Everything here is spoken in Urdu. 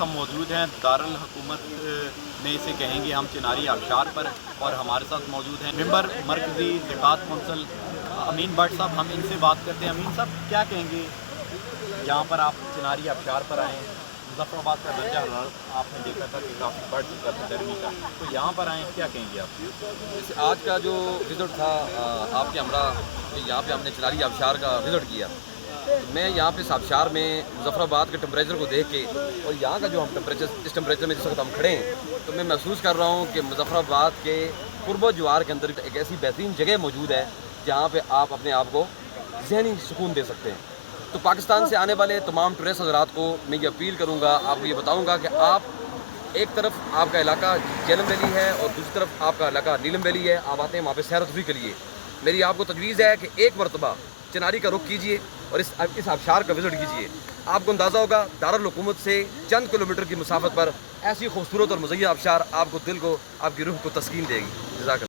وقت ہم موجود ہیں دارالحکومت میں اسے کہیں گے ہم چناری آبشار پر، اور ہمارے ساتھ موجود ہیں ممبر مرکزی زکوٰۃ کونسل امین بٹ صاحب. ہم ان سے بات کرتے ہیں. امین صاحب کیا کہیں گے، یہاں پر آپ چناری آبشار پر آئے ہیں، مظفر آباد کا درجہ حرارت آپ نے دیکھا تھا کہ کافی بڑھ چکا تھا گرمی کا، تو یہاں پر آئے ہیں، کیا کہیں گے آپ؟ جیسے آج کا جو وزٹ تھا آپ کے ہمراہ، یہاں پہ ہم نے چناری آبشار کا وزٹ کیا. میں یہاں پہ اس آبشار میں مظفر آباد کے ٹمپریچر کو دیکھ کے، اور یہاں کا جو ہم اس ٹمپریچر میں جس وقت ہم کھڑے ہیں، تو میں محسوس کر رہا ہوں کہ مظفر آباد کے قرب و جوار کے اندر ایک ایسی بہترین جگہ موجود ہے جہاں پہ آپ اپنے آپ کو ذہنی سکون دے سکتے ہیں. تو پاکستان سے آنے والے تمام ٹورسٹ حضرات کو میں یہ اپیل کروں گا، آپ کو یہ بتاؤں گا کہ آپ ایک طرف آپ کا علاقہ جیلم ویلی ہے اور دوسری طرف آپ کا علاقہ نیلم ویلی ہے. آپ آتے ہیں وہاں پہ سیر و تفریح کے لیے. میری آپ کو تجویز ہے کہ ایک مرتبہ چناری کا رخ کیجئے اور اس آبشار کا وزٹ کیجئے. آپ کو اندازہ ہوگا دارالحکومت سے چند کلومیٹر کی مسافت پر ایسی خوبصورت اور مزیہ آبشار آپ کو دل کو، آپ کی روح کو تسکین دے گی. جزاک اللہ.